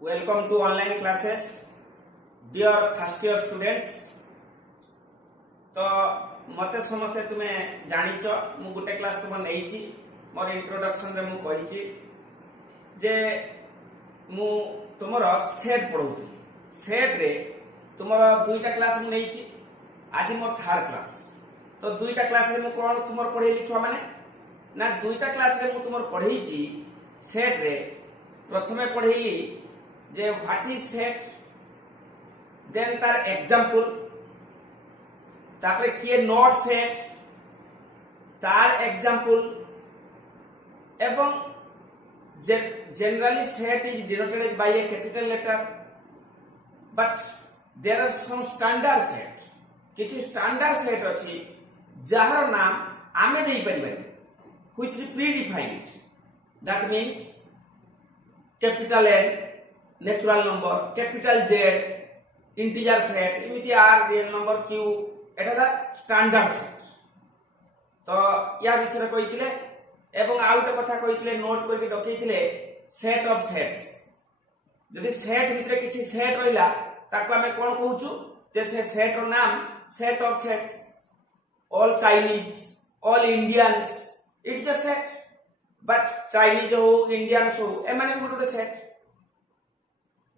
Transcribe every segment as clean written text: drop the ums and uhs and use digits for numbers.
Welcome to online classes, dear first year students. तो मते समस्ते तुमे जानिच मु गुटे क्लास तुम नेइछि मोर इंट्रोडक्शन रे मु कहिछि जे मु तुमर सेट पढौथि सेट रे तुमर दुईटा क्लास मु नेइछि आज मोर थर्ड क्लास तो दुईटा क्लास रे मु कोन तुमर पढेली छुआ माने ना दुईटा क्लास रे मु तुमर पढेइछि सेट रे प्रथमे पढेली जे व्हाट इज सेट देन तार एग्जांपल तापर किए नॉट सेट तार एग्जांपल एवं generally set is denoted by a capital letter but there are some standard set किछि standard set अछि जहार नाम आमे देई परिबे which is predefined that means capital N natural number capital Z integer set इमिति R real number Q Etah standard set तो या विषय कहिथिले एवं आउटे कथा कहिथिले नोट करके डकैथिले सेट ऑफ सेट्स यदि सेट भितरे किछि सेट रहिला ताको हमें कोन कहूछु जे से सेट रो नाम set of sets all Chinese all Indians it is a set but Chinese हो इंडियंस हो ए माने गुटे सेट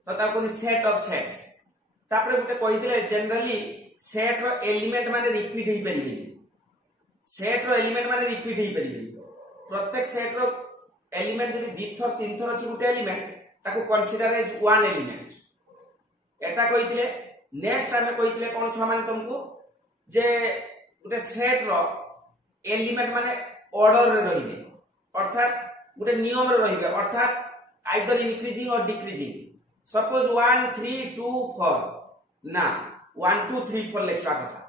तो ताको सेट ऑफ सेट्स तापर गुटे कहिथिले जनरली सेट रो एलिमेंट माने रिपीट ही परिबे सेट रो एलिमेंट माने रिपीट ही परिबे प्रत्येक सेट रो एलिमेंट यदि दि थर तीन थर अछि गुटे एलिमेंट ताको कंसीडर एज वन एलिमेंट एटा कहिथिले नेक्स्ट टाइम कहिथिले कोन छ माने तुमको जे गुटे सेट रो एलिमेंट माने ऑर्डर रे रहिबे अर्थात गुटे नियम रे रहिबे अर्थात आइदर इंक्रीजिंग और डिक्रीजिंग सपोज 1 3 2 4 ना 1 2 3 4 लिखला कथा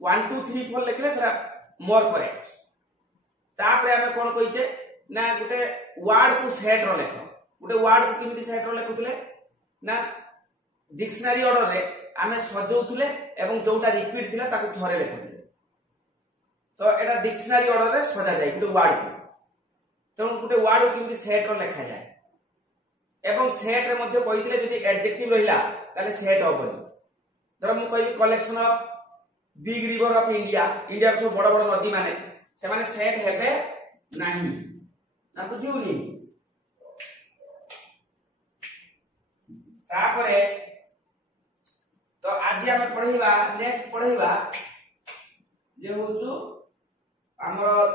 1 2 3 4 लिखले सरा मोर करेक्ट तापरे हमें कोन कहिचे ना गुटे वर्ड को सेट रो लेखो गुटे वर्ड को किमिति सेट रो लेखुतले ना डिक्शनरी ऑर्डर रे हमें सजौतुले एवं जोटा रिपीट थिला ताको थरे लेखुतले तो एटा डिक्शनरी ऑर्डर रे सजा जाय गुटे वर्ड को तो गुटे वर्ड को किमिति सेट रो लेखा जाय एवं सेट रे मध्ये कहितले जदि एडजेक्टिव रहिला ताले सेट होबो धर मु कहि collection of big river of India India सब बड़ बड़ नदी माने से माने सेट हेबे नाही ना बुझिउनी तापरे तो आज हम पढिबा नेक्स्ट पढिबा जे होछु हमर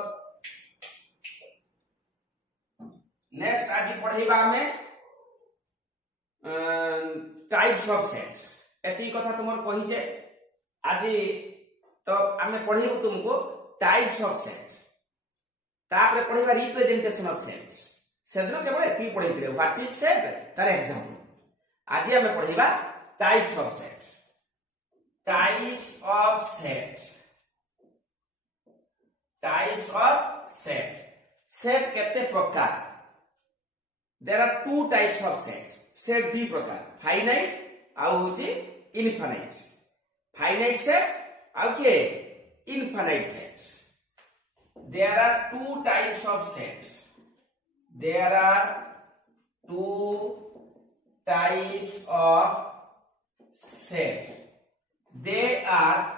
नेक्स्ट आज पढिबा हमें टाइप्स ऑफ सेट्स एती कथा तुमर कहिचे आज तो हमें पढिबो तुमको टाइप्स ऑफ सेट्स तापरे पढिबा रिप्रेजेंटेशन ऑफ सेट्स सेदिन केवल एती पढिथिले व्हाट इज सेट तार एग्जांपल आज हमें पढिबा types of sets types of set types of set set केते प्रकार there are two types of sets set दी प्रकार फाइनाइट आउ होची इनफाइनाइट फाइनाइट सेट आउ के infinite set there are two types of set there are two types of set they are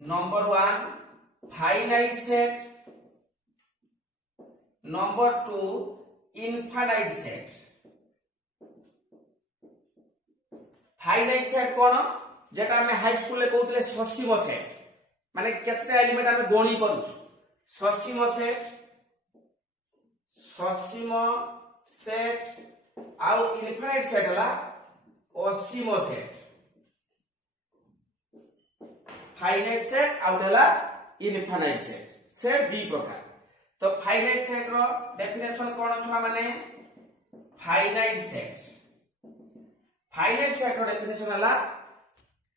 number 1 finite set number 2 infinite set finite set कोन जेटा हमें high school ले कहउतले ससीम set माने केते element हमें गणी करू ससीम set आउ इनफाइनाइट सेट हला असीम set finite set आउ हला इनफाइनाइट सेट दी प्रकार तो फाइनाइट सेट रो डेफिनेशन कोन छुआ माने फाइनाइट सेट रो डेफिनेशन हला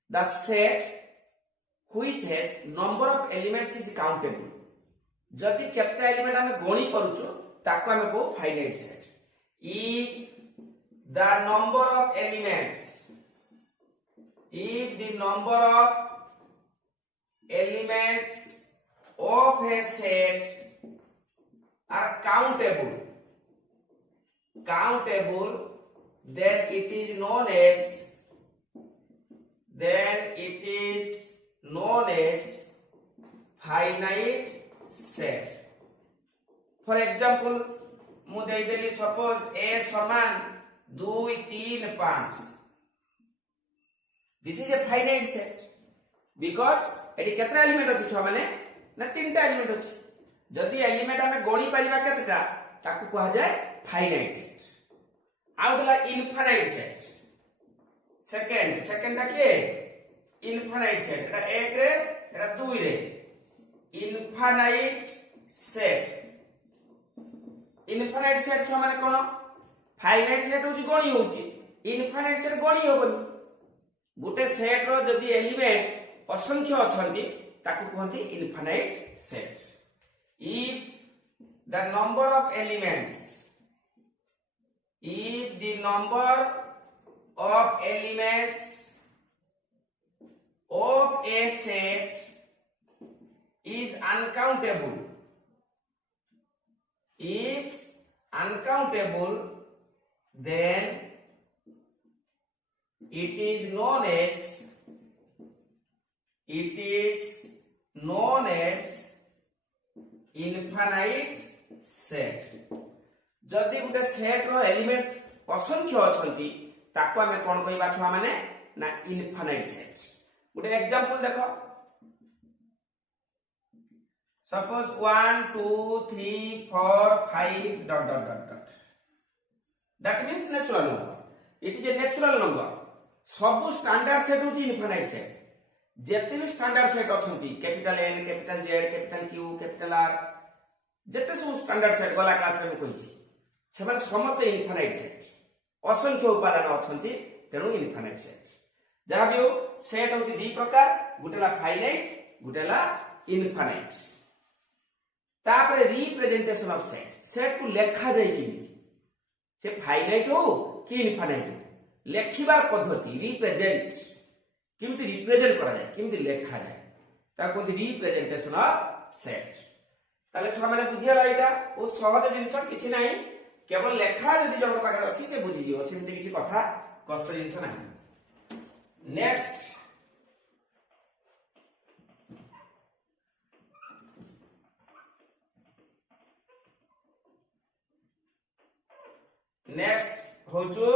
the set which has number of elements is countable जति केते एलिमेंट हमें गणी करूछो ताको हमें को finite set if the number of elements if the number of elements of a set are countable, then it is known as finite set. For example, मु दे देली suppose a समान 2 3 5. This is a finite set because एटी केतरा element अछि छ माने ना तीनटा element अछि. जदि एलिमेंट हमें गणी परिबा केतटा ताकू कहा जाय फाइनाइट सेट. आउटला इनफाइनाइट सेट. सेकंड टा के इनफाइनाइट सेट. एटा 1 रे एटा 2 रे इनफाइनाइट सेट. इनफाइनाइट सेट छ माने कोन? फाइनाइट सेट होची गणी होची, इनफाइनाइट सेट गणी होबनी. गुटे सेट रो जदि एलिमेंट असंख्य अछंती ताकू कहंती infinite set. If the number of elements of a set is uncountable, then it is known as infinite set. जदि गुटे सेट रो एलिमेंट असंख्य अछंती ताको हमें कोन कहबा छुआ माने ना इनफाइनाइट सेट. गुटे एग्जांपल देखो. Suppose 1 2 3 4 5 ... That means natural number. It is a natural number. सब स्टैंडर्ड सेट होची इनफाइनाइट सेट. जेते भी स्टैंडर्ड सेट अछंती capital N capital Z capital Q capital R जेते सब स्टैंडर्ड सेट गला क्लास रे कहिछि सेमान समस्त इनफाइनाइट सेट. असंख्य उपादान अछंती तेनु इनफाइनाइट सेट. जहा भी सेट होची दी प्रकार, गुटेला फाइनाइट गुटेला इनफाइनाइट. तापरे रिप्रेजेंटेशन ऑफ सेट को लेखा जाय कि से फाइनाइट हो कि इनफाइनाइट हो लेखिबार पद्धति रिप्रेजेंट किमति रिप्रेजेंट करा जाय किमति लेखा जाय ताको रिप्रेजेंटेशन ऑफ सेट. ताले छुआ माने बुझियाला एटा ओ सहज जिंस किछि नाही, केवल लेखा जदि जण पाखर अछि से बुझि जिवो, सेमति किछि कथा कष्ट जिंस नाही. नेक्स्ट होचो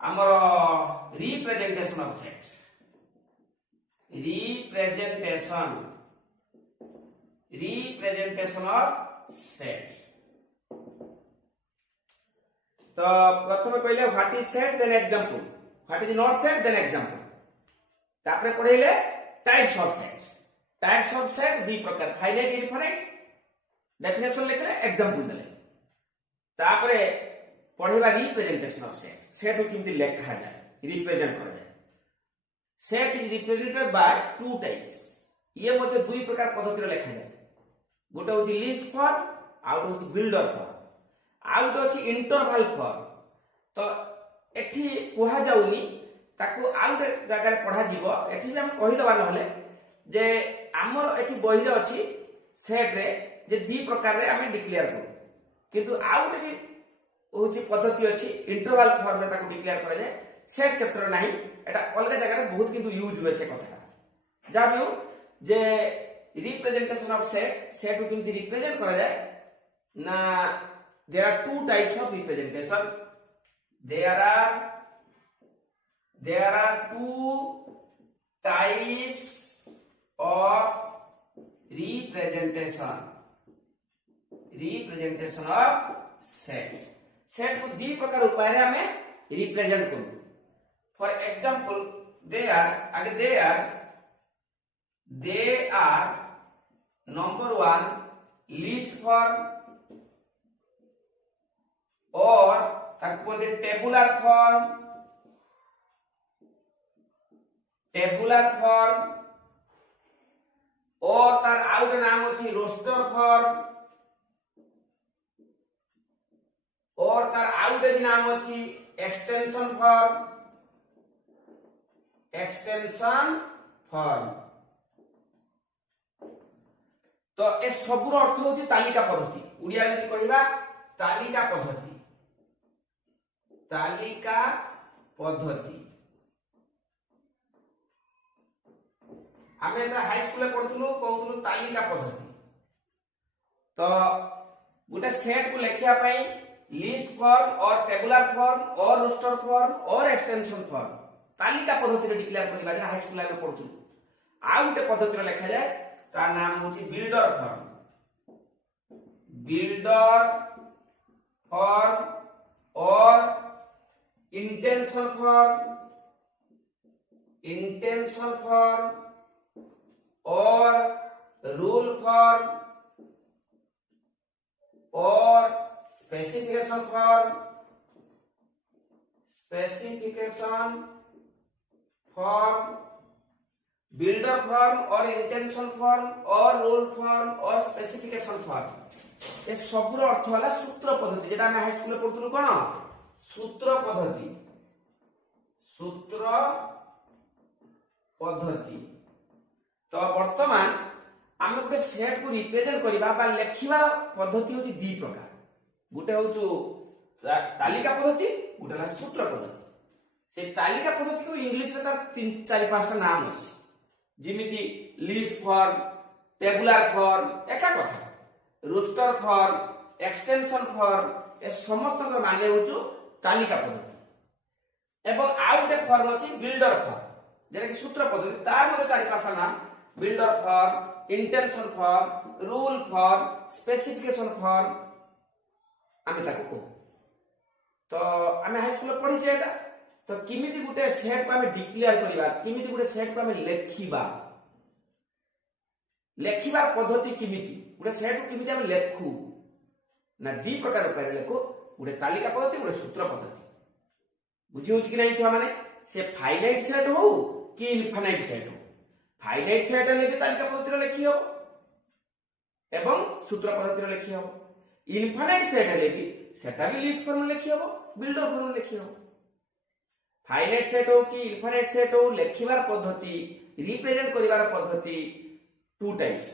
हमर representation of set. Representation of set. तो प्रथम कहले what is set then example, what is not set then example. तापरे पढैले types of set. Types of set दुई प्रकार, फाइनाइट इनफाइनाइट. डेफिनेशन लिखले एग्जांपल देले. तापरे पढ़ेबा रिप्रेजेंटेशन ऑफ सेट. सेट को किमति लेखा जाय रिप्रेजेंट करा जाय. Set is represented by two types. ये मते दुई प्रकार पद्धति रे लेखा जाय. गोटे होची लिस्ट फॉर्म, आउट होची बिल्डर फॉर्म, आउट होची इंटरवल फॉर्म. तो एठी कोहा जाउनी ताको आउट जगह रे पढ़ा जीवो. एठी हम कहि दबा नहले जे हमर एठी बही रे अछि सेट रे जे दी प्रकार रे हम डिक्लेयर करू, किंतु आउट रे होची पद्धति अछि इंटरवल फॉर्म में ताको डिक्लेयर करा जाय. सेट चैप्टर नाही, एटा अलग जगह रे बहुत किंतु यूज हुए से कथा. जा भी हो जे रिप्रेजेंटेशन ऑफ सेट को किमति रिप्रेजेंट करा जाय ना. There are two types of representation. There are two types of representation of set. Set को दी प्रकार उपाय रे हमें रिप्रेजेंट करू. For example they are number 1 list form और ताको टेबुलर फॉर्म और तार आउट नाम अछि रोस्टर फॉर्म और तार आउट नाम अछि एक्सटेंशन फॉर्म. तो ए सबुर अर्थ होची तालिका पद्धति उड़िया जति कहबा तालिका पद्धति आमे एटा हाई स्कूल पढुथुलु कहउथुलु तालिका पद्धति तो गोटे सेट को लिखिया पई लिस्ट फॉर्म और टेबुलर फॉर्म और रोस्टर फॉर्म और एक्सटेंशन फॉर्म तालिका पद्धति रे डिक्लेयर करबा जे हाई स्कूल में पढुथुलु आ गोटे पद्धति रे लिखा जाय तार नाम होची बिल्डर फॉर्म और इंटेंशन फॉर्म और रूल फॉर्म और स्पेसिफिकेशन फॉर्म बिल्डर फॉर्म और इंटेंशन फॉर्म और रूल फॉर्म और स्पेसिफिकेशन फॉर्म ए सबुर अर्थ होला सूत्र पद्धति जेटा हम हाई स्कूल पढुथुलु कोन सूत्र पद्धति तो वर्तमान आम गोटे सेट को रिप्रेजेंट करबा बा लेखिबा पद्धति होची दी प्रकार गोटे होचो तालिका पद्धति गोटे होला सूत्र पद्धति से तालिका पद्धति को इंग्लिश रे 3-4-5 नाम अछि जिमिति लिस्ट फॉर्म टेबुलर फॉर्म एका कथा रोस्टर फॉर्म एक्सटेंशन फॉर्म ए समस्त माने होचो तालिका पद्धति एवं आ गोटे फॉर्म अछि बिल्डर फॉर्म जेटा कि सूत्र पद्धति तार मध्ये 4-5 नाम builder form intention form rule form specification form आमे ताको को तो आमे हाई स्कूल पढि जेटा तो किमिति गुटे सेट को आमे डिक्लेयर करिबा किमिति गुटे सेट को आमे लेखिबा पद्धति किमिति गुटे सेट को किमिति आमे लेखु ना दी प्रकार उपाय लेखु गुटे तालिका पद्धति गुटे सूत्र पद्धति बुझि होछ कि नै छुआ माने से फाइनाइट सेट हो कि इनफाइनाइट सेट हो फाइनाइट सेट ले तालिका पद्धति लेखि हो एवं सूत्र पद्धति लेखि हो इनफाइनाइट सेट ले कि सेटा भी लिस्ट फॉर्म लेखि हो बिल्डर फॉर्म लेखि हो फाइनाइट सेट हो कि इनफाइनाइट सेट हो लेखिबार पद्धति रिप्रेजेंट करिवार पद्धति 2 types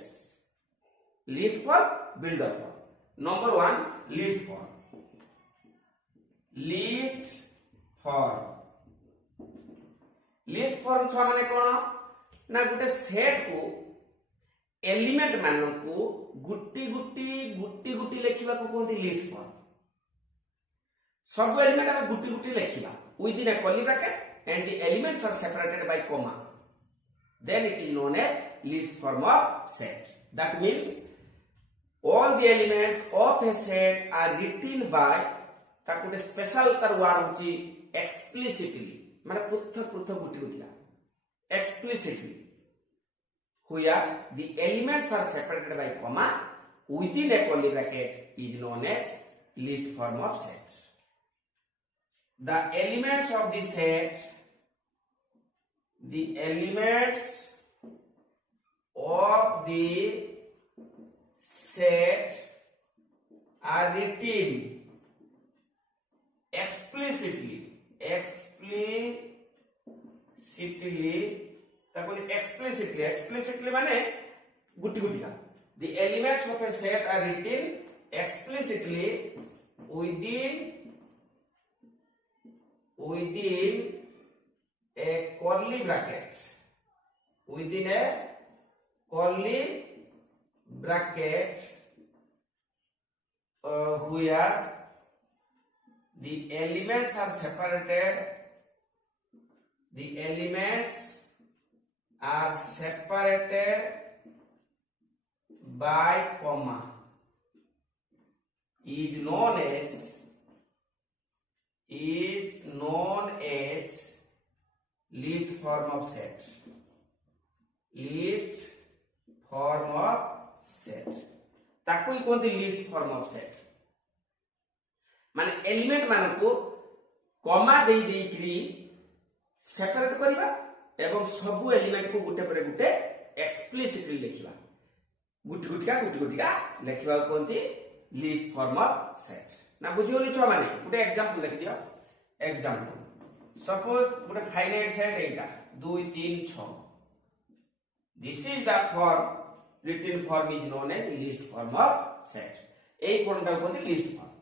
list form builder form number 1 list form छा माने कोन ना गुटे सेट को एलिमेंट मान को गुटी लेखिबा को कहते लिस्ट फॉर्म सब एलिमेंट हम गुटी लेखिबा within a curly bracket and the elements are separated by comma then it is known as list form of set that means all the elements of a set are written by ताकुटे special तार word होची explicitly माने पृथक गुटी explicitly where the elements are separated by comma within a curly bracket is known as list form of set. The elements of the set are written explicitly माने गुटी का the elements of a set are written explicitly within a curly bracket where the elements are separated by comma is known as list form of set. ताको ही कहते list form of set माने element मान को comma दे separate करबा एवं सब element को गुटे पर गुटे एक्सप्लिसिटली लिखिबा गुटी गुटिका लिखिबा कहते लिस्ट फॉर्म ऑफ सेट ना बुझियो नि छ माने गुटे एग्जांपल लिखि दियो example suppose Gute finite set Etah 2 3 6 this is the form written form is known as list form of set. এই ফর্মটা হচ্ছে list form.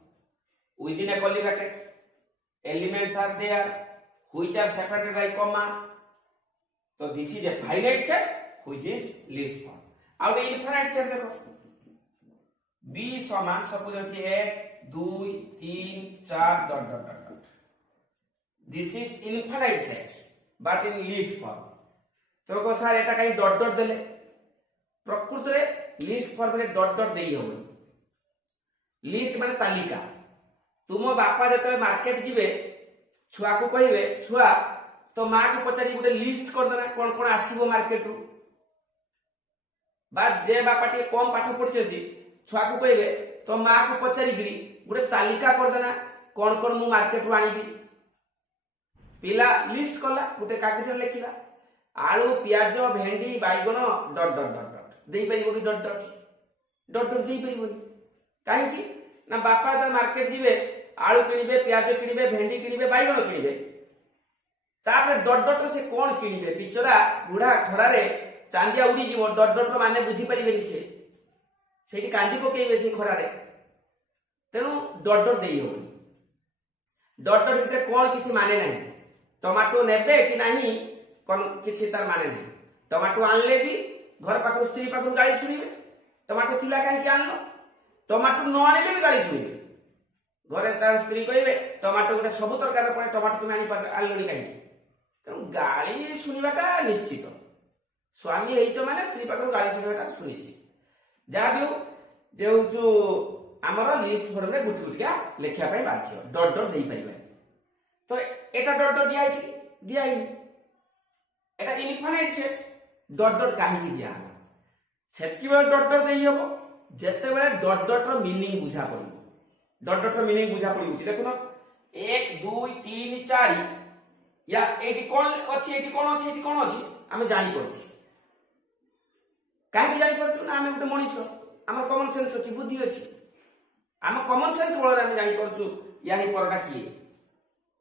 Within a curly bracket, elements are there which are separated by comma. So this is a finite set which is list form. Out the infinite set देखो b समान suppose ଅଛି 1 2 3 4 dot dot dot dot. This is infinite set but in list form. तो को sir एटा कहीं dot dot देले प्रकृत रे list form रे डॉट डॉट देई होबो. लिस्ट माने तालिका. तुम बापा जते मार्केट जिवे छुआ को कहिबे छुआ तो मां को पचारी गोटे लिस्ट कर देना कोन कोन आसीबो मार्केट रु. बा जे बापा टे कम पाठ पढिचंती छुआ को कहिबे तो मां को पचारी गिरी गोटे तालिका कर देना कोन कोन मु मार्केट रु आनिबी. पिला लिस्ट कला गोटे कागज रे लिखिला आलू प्याज भेंडी बैगन डॉट डॉट डॉट डॉट दे परिबो कि डॉट डॉट डॉट डॉट दे परिबो काहे कि ना बापा ता मार्केट जिवे आलू किनिबे प्याज किनिबे भेंडी किनिबे बैगन किनिबे तापर डॉट डॉट से कोन किनिबे बिचरा बुढ़ा खड़ा रे चांदिया उड़ी जीवो डॉट डॉट रो माने बुझी परिबे से सेठी कांदी पकेइबे से खड़ा रे तेनु डॉट डॉट देई हो. डॉट डॉट भीतर कोन किछि माने नाही. टमाटो नेबे कि नाही कोन किछि तार माने नाही. टमाटो आनले भी घर पाखु स्त्री पाखु गाली सुनिबे टमाटो थिला काहे कि आनलो. टमाटो न आनले भी गाली सुनिबे. घरे तार स्त्री कहिबे टमाटो गोटे सब तरकार पड़े टमाटो तुम आनी आनलोनी काहे. तेणु गाली सुनिबाटा निश्चित. स्वामी हेइतो माने स्त्री पाखु गाली सुनिबाटा सुनिश्चित. जहा भी जो हमर लिस्ट फॉर्म रे गुटी गुटिया लेखिया पय बाध्य डॉट डॉट देई परिबे. तो एटा डॉट डॉट दिया है दिया ही एटा इनफाइनाइट सेट डॉट डॉट काहे की दिया है सेटकी बेले डॉट डॉट देई हबो जते बेले डॉट डॉट रो मीनिंग बुझा पड़िबो. डॉट डॉट रो मीनिंग बुझा पड़िबो. देखो 1 2 3 4 या एटी कोन अछि एटी कोन अछि हम जानि परछु. काहे की जानि परछु ना हम गुटे मनुष्य हमर कॉमन सेंस अछि बुद्धि अछि. हम कॉमन सेंस बोलरे हम जानि परछु या ही परडा की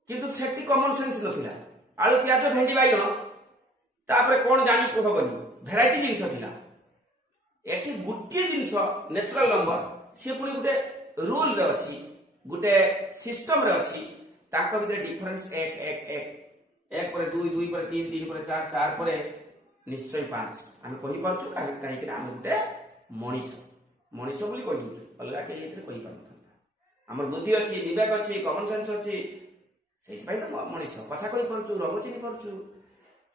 किंतु सेठी कॉमन सेंस नथिला. आलू प्याज भेंडी बैगन तापर कोन जानि हबनी भेराइटी जिंस थिला. एठी गुटी जिंस नेचुरल नंबर से पुनी गुटे रूल रे अछि गुटे सिस्टम रे अछि ताको भीतर डिफरेंस 1 1 1 1 पर 2 2 पर 3 3 पर 4 4 पर निश्चय 5 हम कहि परछु काहे कि हम गुटे मनीष बोली कहि दउछु अलगा के एथरे कहि परथु. हमर बुद्धि अछि विवेक अछि कॉमन सेंस अछि से भाई तो मनीष कथा कहि परछु रंग चिनि परछु.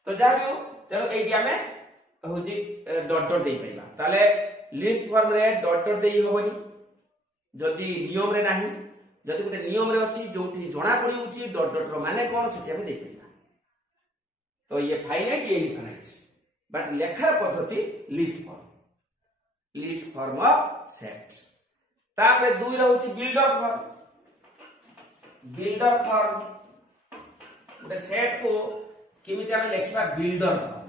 तो जा भी तेणु एटी आमे होजी डॉट डॉट देई परिबा. ताले लिस्ट फॉर्म रे डॉट डॉट देई होबनी जदी नियम रे नाही. जदी गुटे नियम रे अछि जोठी जणा पड़ी उची डॉट डॉट रो माने कोन से हम देई परिबा. तो ये फाइनाइट ये इनफाइनाइट बट लेखा पद्धति लिस्ट फॉर्म ऑफ सेट. तापर दुई रहउची builder form. Builder form the set को किमिति हम लिखबा builder form.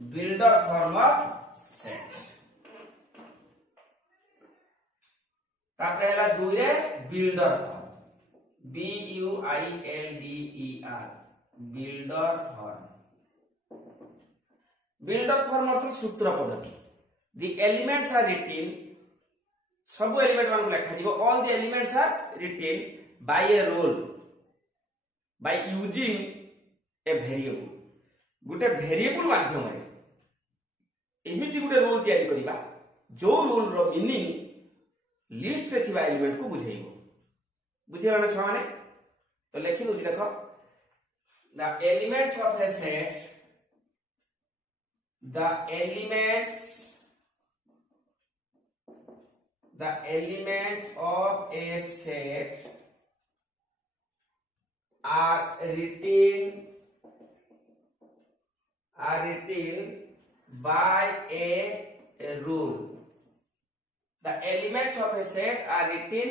Builder form of set तापर हला दुई रे builder form B U I L D E R builder form. Builder form अर्थ सूत्र पद्धति. द एलिमेंट्स आर रिटेन सब एलिमेंट मान को लिखा जीवो. All the elements are written by a rule by using a variable. गुटे वेरिएबल माध्यम रे एमिति गुटे रूल तयारी करिबा जो रूल रो मीनिंग लिस्ट रे थिबा एलिमेंट को बुझेइबो. बुझेला ना छुआ माने. तो लिखि दउछि देखो the elements of A set the elements of a set are written by a rule. The elements of a set are written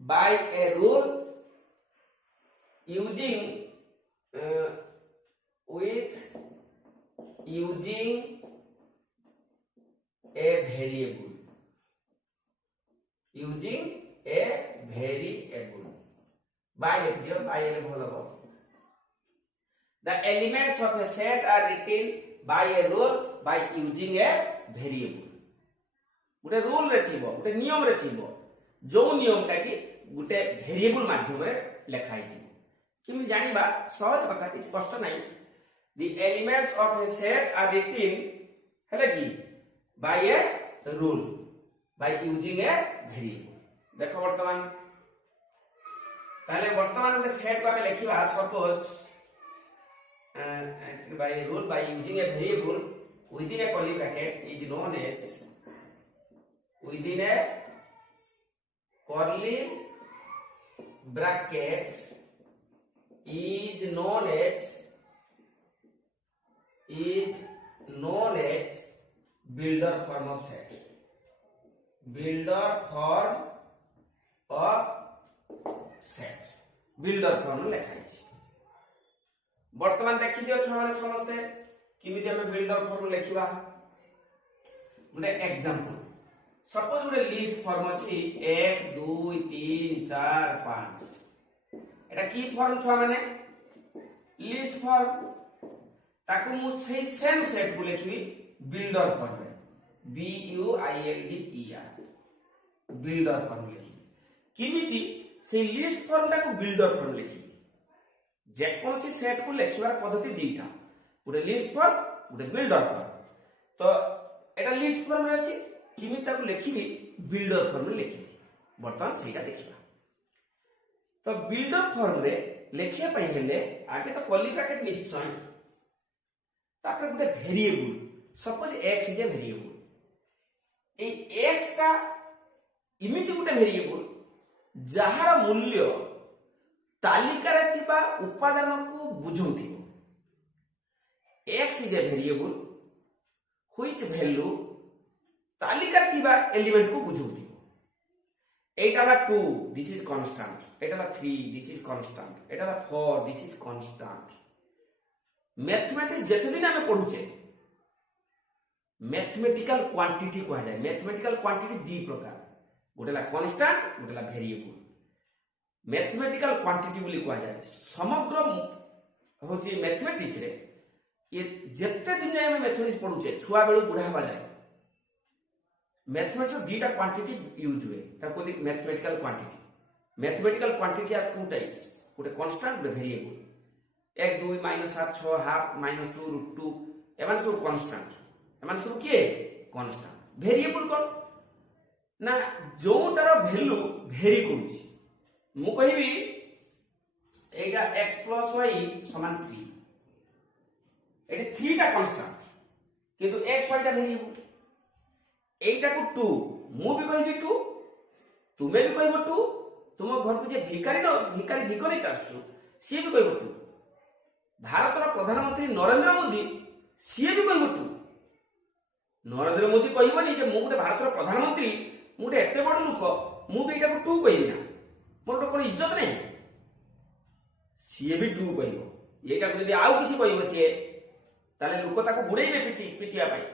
by a rule using a variable. By लिख दियो by भल हो. The elements of a set are written by a rule by using a variable. गोटे rule रे थिबो गोटे नियम रे थिबो जो नियम ता कि गोटे वेरिएबल माध्यम रे लिखाई थिबो किमि जानिबा सहज कथा कि कष्ट नै the elements of a set are written हैला कि by a rule by using a variable देखो वर्तमान ताले वर्तमान गोटे सेट को हमें लिखिबा suppose by a rule by using a variable within a curly bracket is known as within a curly bracket is known as builder form of set. Builder form of set. Builder form लिखा है। वर्तमान देखि दियो छ माने समझते किमिति हम बिल्डर फॉर्म लिखिबा गोटे एग्जांपल सपोज गोटे लिस्ट फॉर्म अछि 1 2 3 4 5 एटा की फॉर्म छ माने लिस्ट फॉर्म ताकू मु सही सेम सेट को लिखिबी बिल्डर फॉर्म रे B U I L D E R builder form लिखि किमिति से लिस्ट फॉर्म ताकू बिल्डर फॉर्म लिखि जेकोसी सेट को लिखिबार पद्धति दीटा गोटे लिस्ट फॉर्म गोटे बिल्डर फॉर्म तो एटा लिस्ट फॉर्म रे अछि किमि ताकू लिखिबी बिल्डर फॉर्म रे लिखिबी वर्तमान सेटा देखिबा तो बिल्डर फॉर्म रे लिखिया पई हेले आगे तो कर्ली ब्रैकेट निश्चय तापर गोटे variable suppose x is a variable A x का इमिति गोटे वेरिएबल जहार मूल्य तालिका रे थिबा उपादान को बुझौथिबो x is a variable which value तालिका रे थिबा एलिमेंट को बुझौथिबो एटा ला 2 this is constant Etah La 3 this is constant Etah La 4 this is constant mathematics जते दिन हमें पढुचे मैथमेटिकल क्वांटिटी को जाय मैथमेटिकल क्वांटिटी दी प्रकार गोटे ला कांस्टेंट गोटे ला वेरिएबल मैथमेटिकल क्वांटिटी बोली कहा जाए समग्र होची मैथमेटिक्स रे ये जत्ते दिन में मैथमेटिक्स पढुचे छुआ बेलु बुढ़ा हबा जाए मैथमेटिक्स दीटा क्वांटिटी यूज हुए ता कोली mathematical quantity are two types गोटे कांस्टेंट गोटे वेरिएबल 1 2 -7 6 हाफ -2 √2 एमान सब कांस्टेंट एमान सब के कांस्टेंट वेरिएबल कोन ना जोटार वैल्यू वेरी करूची मु कहिबी एटा x + y = 3 एटी 3 टा कांस्टेंट किंतु x y टा वेरिएबल एटा को 2 मु भी कहिबी 2 तुमे भी कहिबो 2 तुम घर को जे भिकारी भिकरी आसु सी भी कहिबो 2 भारतर प्रधानमंत्री नरेंद्र मोदी सी भी कहिबो 2 नरेंद्र मोदी कहिबोनी जे मु गोटे भारतर प्रधानमंत्री मु गोटे एते बड़ लोक मु भी एटा को 2 कहिबी ना मोर तो कोन इज्जत नहीं सी भी 2 कहिबो एटा को यदि आउ किछि कहिबो सी ताले लोक ताको गुडेइबे पिटिया पाई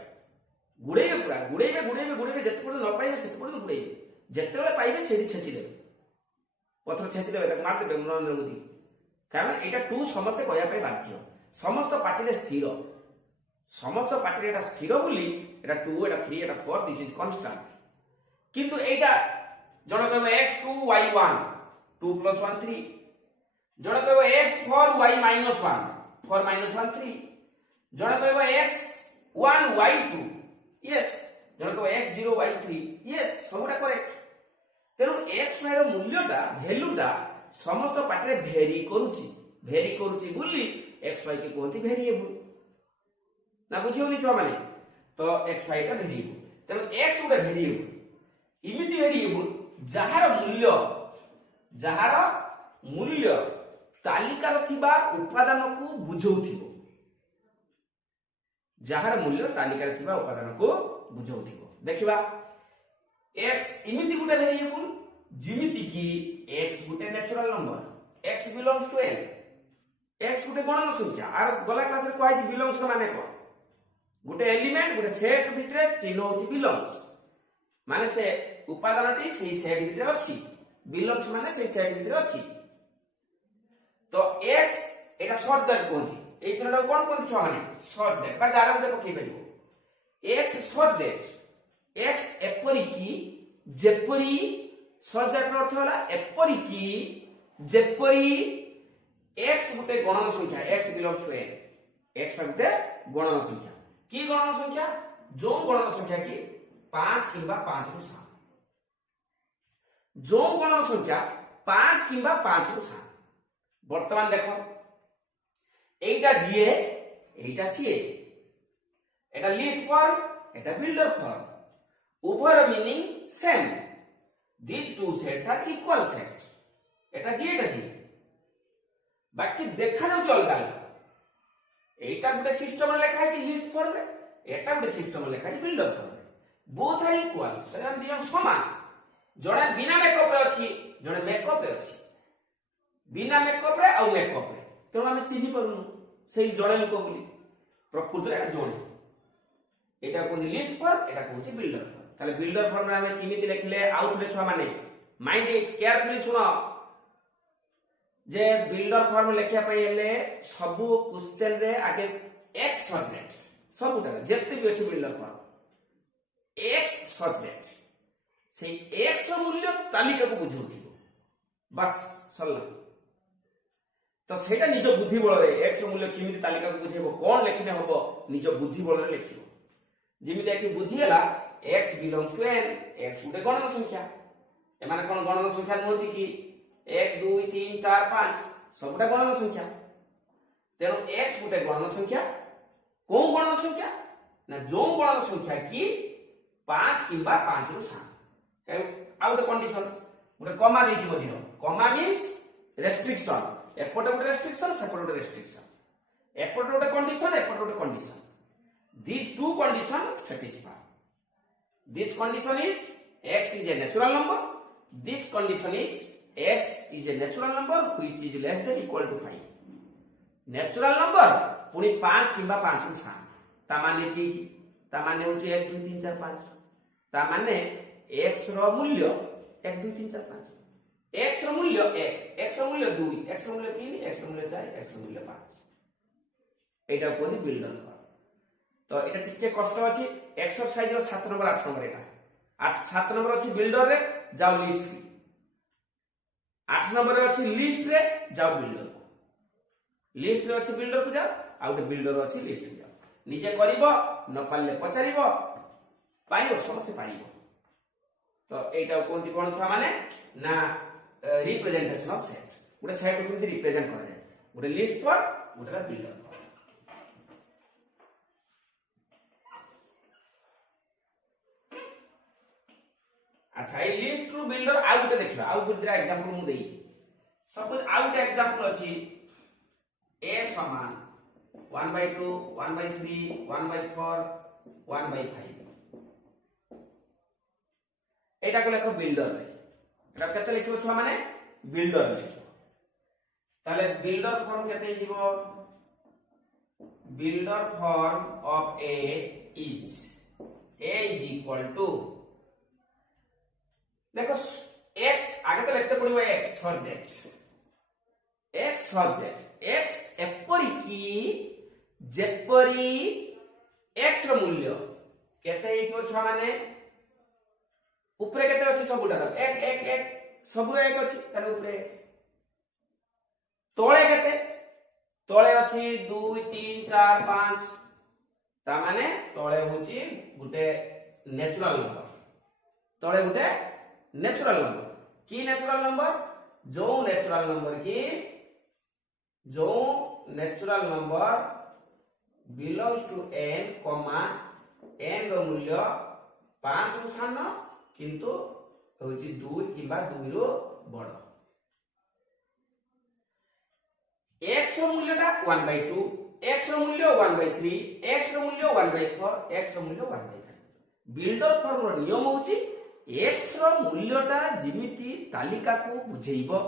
गुडेइबे पूरा गुडेइबे जते पड़ न पाइबे सेते पड़ गुडेइबे जते पाइबे सेठी छेची देबे पत्र छेची देबे ताको मार देबे नरेंद्र मोदी कारण एटा 2 समस्त कहया पाई बाध्य समस्त पार्टी रे स्थिर बोली एटा 2 एटा 3 एटा 4 दिस इज कांस्टेंट किंतु एटा जण कहबो x2 y1 2 + 1 3 जण कहबो x4 y - 1 4 - 1 3 जण कहबो x1 y2 यस जण कहबो x0 y3 यस सबटा करेक्ट तेनु x y रो मूल्यटा वैल्यूटा समस्त पार्टी रे वेरी करूची बोली x y के कहती वेरिएबल ना बुझियोनी छ माने तो x y का वेरिएबल तेनु x गोटे वेरिएबल इमिति वेरिएबल जहार मूल्य तालिका रो थिबा उपादान को बुझौथिबो जहार मूल्य तालिका रो थिबा उपादान को बुझौथिबो देखिबा x इमिति गोटे वेरिएबल जिमिति की x गोटे natural number x belongs to n x गोटे गणन संख्या आर गला क्लास रे कहै छी बिलोंग्स माने को गोटे एलिमेंट गोटे सेट भितरे चिन्ह होची बिलोंग्स माने से उपादानटी सेही सेट भितरे अछि बिलोंग्स माने सेही सेट भितरे अछि तो x एटा शॉर्ट कट कोंथि এই চিহ্নটা কোন কোন ছুয়া মানে সজ দ্যাট বা দ্বারা গুଟେ পকাই পারিব x সজ দ্যাট x এপরি কি যেপরি সজ দ্যাট ର ଅର୍ଥ ହେଲା ଏପରି କି ଯେପରି x ଗୋଟେ ଗଣନ ସଂଖ୍ୟା x belongs to n x ଗୋଟେ ଗଣନ ସଂଖ୍ୟା কি গণন সংখ্যা जो গণন সংখ্যা কি 5 কিংবা 5 ରୁ 7 जो গণন সংখ্যা 5 কিংবা 5 ରୁ 7 বর্তমান দেখো এইটা জিএ এইটা সিএ এটা লিস্ট ফর্ম এটা বিল্ডার ফর্ম উভয়ের meaning same these two sets are equal sets এটা জিএ এটা জিএ বাকি দেখা যাচ্ছে অলগা এইটা ଗୋଟେ সিস্টেমে লেখা আছে লিস্ট ফর্মে এটা ଗୋଟେ সিস্টেমে লেখা আছে বিল্ডার ফর্মে both are equal ସେମାନେ ଦି ଜଣ ସମାନ ଜଣେ ବିନା ମେକଅପ ରେ ଅଛି ଜଣେ ମେକଅପ ରେ ଅଛି ବିନା ମେକଅପ ରେ ଆଉ ମେକଅପ ରେ ତେଣୁ ଆମେ ଚିହ୍ନି ପାରୁନୁ ସେଇ ଜଣେ ଲୋକ ବୋଲି ପ୍ରକୃତରେ এটা ଜଣେ এটা কোন লিস্ট ফর্ম এটা কোন বিল্ডার ফর্ম তাহলে বিল্ডার ফর্মে ଆମେ କେମିତି ଲେଖିଲେ ଆଉ ଥରେ ଛୁଆ ମାନେ ମାଇଣ୍ଡ ଇଟ କେୟାରଫୁଲି ଶୁଣ जे बिल्डर फॉर्म लेखिया पई हेले सबु क्वेश्चन रे आगे x सब्जेक्ट सबुटा जेते भी अछि बिल्डर फॉर्म x सब्जेक्ट से x मूल्य तालिका को बुझौथिबो बस सरला तो सेटा निज बुद्धि बल रे x मूल्य किमिति तालिका को बुझेबो कोन लेखिने होबो निज बुद्धि बल रे लेखिबो जेमिति आखि बुद्धि हला x belongs to n x गुटे गणन संख्या एमाने कोन गणन संख्या नहोति कि 1 2 3 4 5 सबटा गणन संख्या तेणु x गुटे गणन संख्या को गणन संख्या ना जो गणन संख्या की 5 किंबा 5 रु 7 आउट कंडीशन गुटे कमा देथि बदिनो कमा मींस रेस्ट्रिक्शन एपटे गुटे रेस्ट्रिक्शन सेपटे गुटे restriction एपटे Gute condition एपटे Gute condition these two conditions satisfy this condition is x is a natural number this condition is x is a natural number which is less than equal to 5 natural number पुनी 5 किंबा 5 रु 7 ता माने की ता माने होची 1 2 3 4 5 ता माने x रो मूल्य 1 2 3 4 5 x रो मूल्य 1 x रो मूल्य 2 x रो मूल्य 3 x रो मूल्य 4 x रो मूल्य 5 एटा कोनी बिल्डर तो एटा टिके कष्ट अछि एक्सरसाइज रो 7 नंबर 8 नंबर एटा 7 नंबर अछि बिल्डर रे जाओ लिस्ट 8 नंबर रे अछि लिस्ट रे जाओ बिल्डर को लिस्ट रे अछि बिल्डर को जाओ आ उटे बिल्डर अछि लिस्ट रे जाओ निजे करिवो न पाले पचारिवो पाइबो समस्त पाइबो तो एटा कोनती कोन छ माने ना रिप्रेजेंटेशन ऑफ सेट उटे सेट को केमति रिप्रेजेंट करा जाय उटे लिस्ट पर उटे बिल्डर पर अच्छा ये लिस्ट टू बिल्डर आउ गुटे देखिबा आउ गुटे एग्जांपल मु देई सपोज आउ गुटे एग्जांपल अछि a समान 1/2 1/3 1/4 1/5 एटा को लेखो बिल्डर रे एटा केते लिखिबो छुआ माने बिल्डर लिखिबो ताले बिल्डर फॉर्म केते हिबो builder form of a is equal to देखो x आगे तो लिखते पड़िबो x सब्जेक्ट x एपरि की जेपरि x रो मूल्य केते हितो छ माने ऊपरे केते अछि सबुटा 1 सबु 1 अछि ताले ऊपरे तळे केते तळे अछि 2 3 4 5 ता माने तळे होची गुटे नेचुरल नंबर तळे गुटे नेचुरल नंबर की नेचुरल नंबर जो natural number belongs to n comma n रो मूल्य 5 रु सान किंतु होची 2 किबा 2 रो बड़ x रो मूल्यटा 1/2 x रो मूल्य 1/3 x रो मूल्य 1/4 x रो मूल्य 1/5 बिल्डर फॉर्म रो नियम होची x रो मूल्यटा जिमिति तालिका को बुझेइबो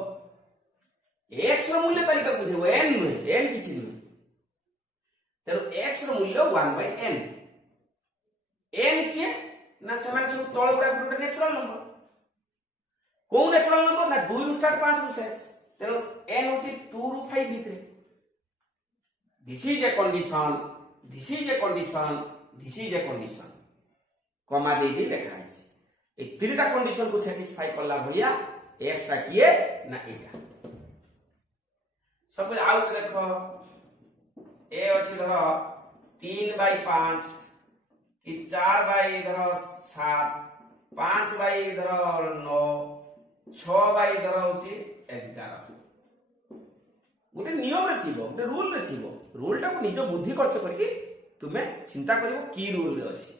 x रो मूल्य तालिका को बुझेइबो n नुहे n किछि नुहे तेरो x रो मूल्य 1/n n के ना समान सब तळ गुडा गुटे नेचुरल नंबर को नेचुरल नंबर ना 2 रु स्टार्ट 5 रु शेष तेरो n होची 2 रु 5 भितरे this is a condition, this is a condition, this is a condition कमा दे दी लिखा है। ए तीनटा कंडीशन को सैटिस्फाई करला भलिया एक्स टा किए ना एटा। सपोज आउट देखो ए अछि धर 3/5 कि 4/7, 5/9, 6/11 गोटे नियम रे थिबो, गोटे रूल रे थिबो। रूल टा को निज बुद्धि खर्च करके तुमे चिंता करिवो की रूल रे अछि,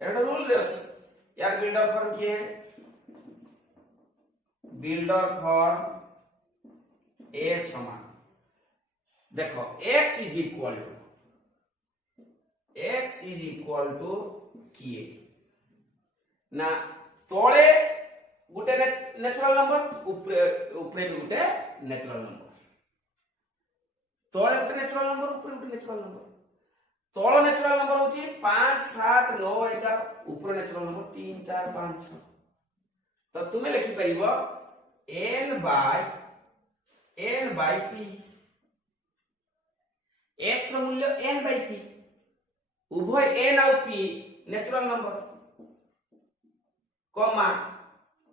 एटा रूल रे अछि। यार बिल्डर फॉर्म किए, बिल्डर फॉर्म ए समान देखो x इज इक्वल टू किए ना तोळे गुटे नेचुरल नंबर, ऊपरे भी गुटे नेचुरल नंबर, तोळे गुटे नेचुरल नंबर, ऊपरे गुटे नेचुरल नंबर। तोळ नेचुरल नंबर होची 5 7 9 11, ऊपर नेचुरल नंबर 3 4 5 6। तो तुमे लिखि परिबो n बाय p, x रो मूल्य n बाय p, उभय n और p natural number, comma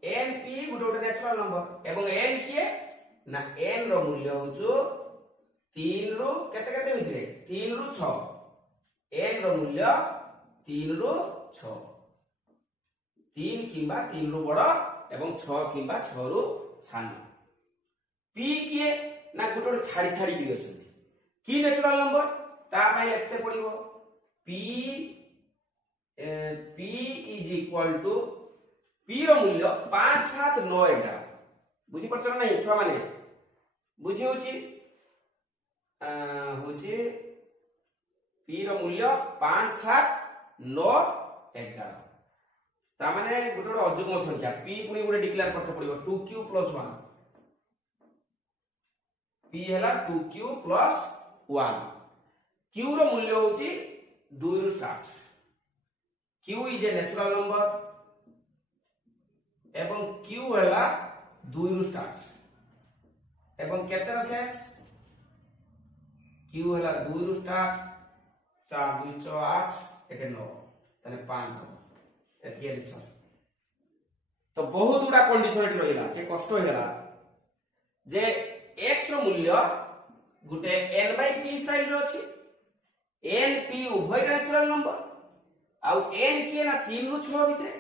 n p गुटे नेचुरल नंबर एवं n किए ना n रो मूल्य होचो 3 रु केते केते भितरे 3 रु 6, n रो मूल्य 3 रु 6, 3 किंबा 3 रु बड़ एवं 6 किंबा 6 रु सान। p किए ना गुटे छाड़ी छाड़ी कि अछंती की नेचुरल नंबर ता पय लिखते पड़िबो p is equal to p रो मूल्य 5 7 9 11। बुझी पड़छ ना नहीं छुआ माने बुझी होची p रो मूल्य 5 7 9 11 ता माने गुटे अजुग्म संख्या p पुनी गुटे डिक्लेयर करते पड़िबो 2q + 1, p हैला 2q + 1। q रो मूल्य होची 2 रु start, q is a natural number एवं q हैला 2 रु स्टार्ट एवं केतेरा शेष q हैला 2 रु स्टार्ट 4 2 6 8 1 9 तने 5 हो एतिके आंसर। तो बहुत गुडा कंडीशन एट रहिला के कष्ट हैला जे x रो मूल्य गुटे n बाय p स्टाइल रो अछि, n p उभय नेचुरल नंबर आउ n के ना 3 रु 6 भितरे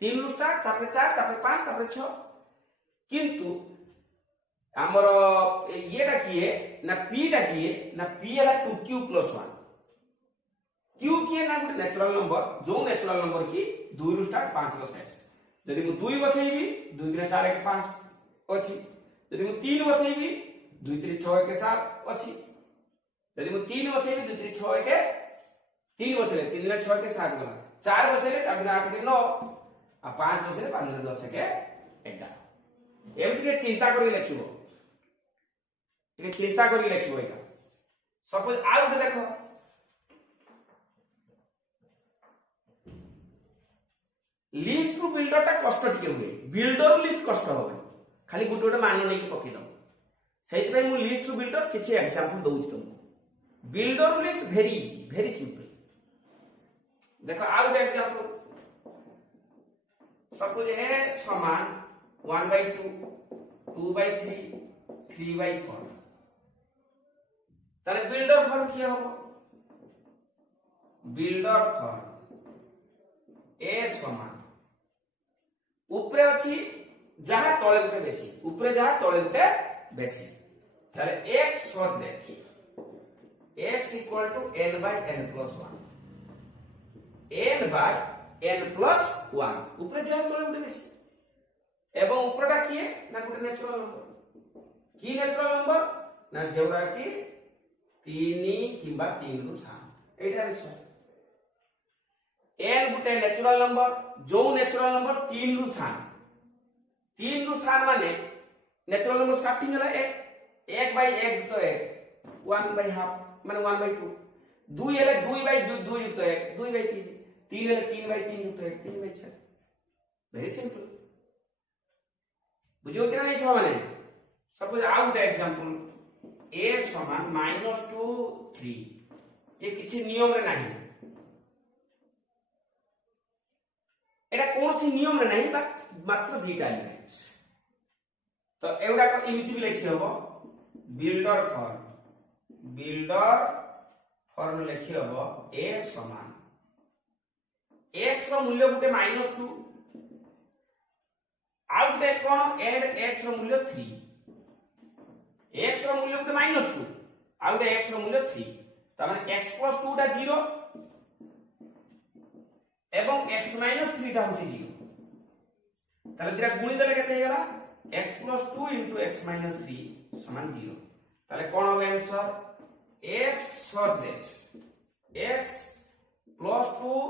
3 रु स्टार्ट तापर 4 तापर 5 तापर 6, किंतु हमर येटा किए ना p टा किए ना p हैला 2q + 1, q किए ना गुटे नेचुरल नंबर जो नेचुरल नंबर की 2 रु स्टार्ट 5 रो शेष। जदि मु 2 बसैबी 2 3 4 1 5 अछि, जदि मु 3 बसैबी 2 3 6 1 7 अछि, जदि मु 3 बसैबी 2 3 6 1 3 बसैले 3 3 6 1 7 गला, 4 बसैले 4 3 8 1 9 आ 5 बसैले 5 3 10 1 11। एमति के चिंता करी लिखिबो, टिके चिंता करी लिखिबो एटा। सपोज आउट देखो लिस्ट टू बिल्डर टा कष्ट टिके हुए, बिल्डर लिस्ट कष्ट होबे खाली गुटे गुटे मान नै के पके दो। सेति पय मु लिस्ट टू बिल्डर किछि एग्जांपल दउछ तुमको। Builder list very easy, very simple. देखो आउट एग्जांपल सपोज ए समान 1/2 2/3 3/4 ताले बिल्डर फॉर्म किया हो, बिल्डर फॉर्म ए समान ऊपरे अछि जहा तळे गुटे बेसी, ऊपरे जहा तळे गुटे बेसी ताले x सोच देखि x equal to n by n plus 1, n by n plus 1 ऊपरे जहा तळे गुटे बेसी एवं ऊपरटा किए ना गुटे नेचुरल नंबर की नेचुरल नंबर ना जेवरा की 3 किंबा 3 रु 7 एटा आंसर। n गुटे नेचुरल नंबर जो नेचुरल नंबर 3 रु 7, 3 रु 7 माने नेचुरल नंबर स्टार्टिंग हला 1 बाय 1 तो 1 1 बाय हाफ माने 1/2, 2 हला 2 बाय 2 तो 1 2 बाय 3, 3 हला 3 बाय 3 तो 1 3 बाय 6। वेरी सिंपल, बुझियो कि नहीं छुआ माने। सपोज आउट एग्जांपल ए समान -2 3 ये किसी नियम रे नहीं एटा कौन सी नियम रे नहीं मात्र दुईटा एलिमेंट तो एवडा को इमिति भी लिखि हबो बिल्डर फॉर्म लिखि हबो ए समान x रो मूल्य गुटे -2 आउ गुटे कोन एड x रो मूल्य 3 x रो मूल्य गुटे -2 आउ गुटे x रो मूल्य 3 तमाने x + 2 टा 0 एवं x - 3 टा होची 0 ताले दिरा गुणी देले केते हेगला x + 2 * x - 3 समान 0 ताले कोन हो answer x solve that x + 2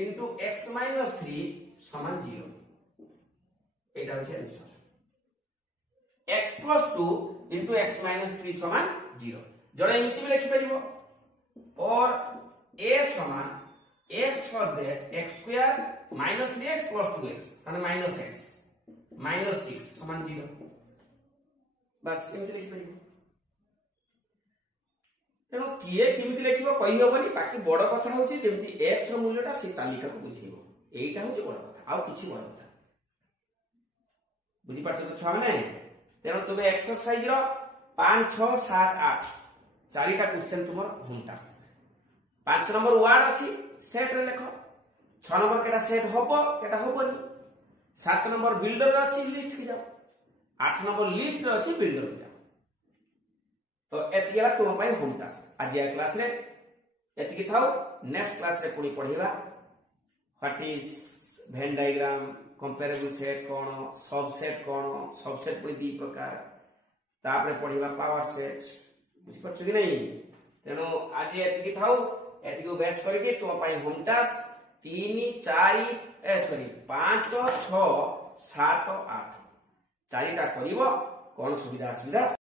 into x minus 3 समान 0 एटा होचे answer x plus 2 into x minus 3 समान 0 जडे एमिति भी लिखि परिबो और a समान x for that x square minus 3x plus 2x ताने minus x minus 6 समान 0 बस एमिति लिखि परिबो तेणु किए किमिति लिखिबो कहि होबनी बाकी बड़ कथा होची जेमति x रो मूल्यटा से तालिका को बुझिबो एटा होची बड़ कथा आउ किछि बड़ कथा बुझि पाछो तो छा माने तेणु तबे एक्सरसाइज रो 5 6 7 8 चारिटा क्वेश्चन तुमर होम टास्क 5 नंबर वर्ड अछि सेट रे लिखो 6 नंबर केटा सेट होबो केटा होबनी 7 नंबर बिल्डर रो अछि लिस्ट के जाओ 8 नंबर लिस्ट रो अछि बिल्डर के जाओ तो एतिला तुम पाई होम टास्क आज या क्लास रे एतिकी थाओ नेक्स्ट क्लास रे पुनी पढिबा what is Venn diagram comparable set कोन सबसेट पुनी दी प्रकार तापरे पढिबा पावर सेट बुझि पछ कि नहीं तेनो आज एतिकी थाओ एतिको बेस करके तुम पाई होम टास्क 3 4 5 6 7 8 चारिटा करिवो कोन सुविधा